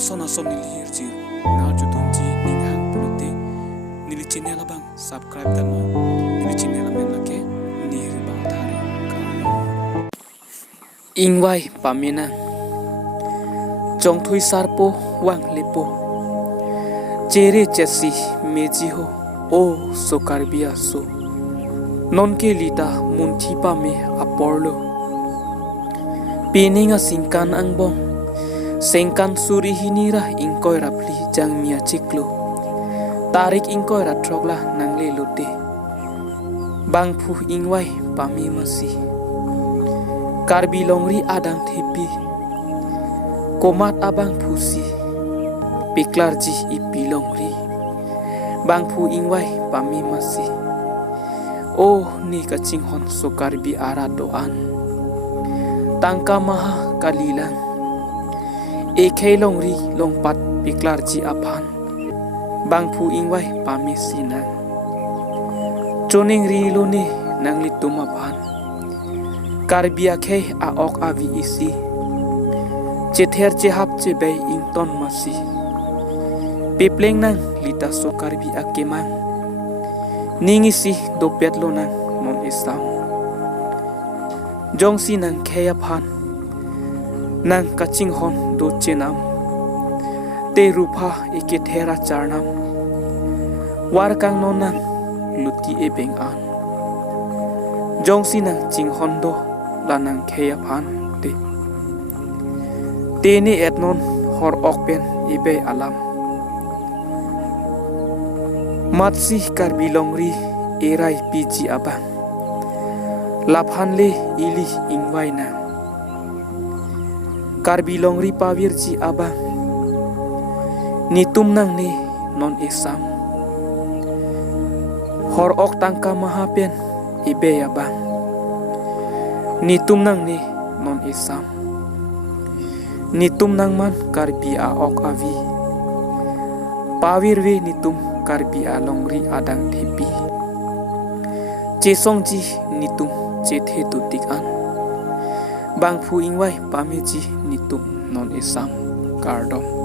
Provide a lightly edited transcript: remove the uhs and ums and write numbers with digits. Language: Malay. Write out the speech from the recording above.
ason nilihir jir na jutunji ninghang punote nili channel abang subscribe dan mo nili channel amen lake nir bang thari ingwai pamina jong thui sarpo wang lepo chere chesi meji ho o sokarbia so non ke lita munthi pa me aporlo pininga singkan angbong sengkan suri hinira ingkoi rapli jang mia ciklo tarik ingkoi ratrokla nangle lote bang phu ingwai pami masi karbi longri adang thepi komat abang phusi piklarji ipi longri bang phu ingwai pami masi oh ni kaching hon so karbi ara doan tangka maha kalilang ekhei longri longpat piklarji aphan bangphu ingwai pami sina choning ri lone nangli tuma phan karbia khei a ok avi isi chether che hap che bei ington masi pipleng nang lita so karbi akemang ningisi dopet lo nang non isam jongsi nang khei aphan nang kaching hon do chenam te rupa eket hera charnam war kang nonang luti ebeng an jongsi nang ching hon do lanang kheya phan te ni etnon hor okpen ibe alam matsi karbi longri erai piji abang laphan le ili ingwai na karbi longri pawir ji abang nitum nang ne non exam hor ok tangka mahapen ibe abang nitum nang ne non exam nitum nang man karbi a ok avi pawir we nitum karbi a longri adang thepi chesong ji nitum chethe tutik an bang phu ingwai pameji nitum non exam kardom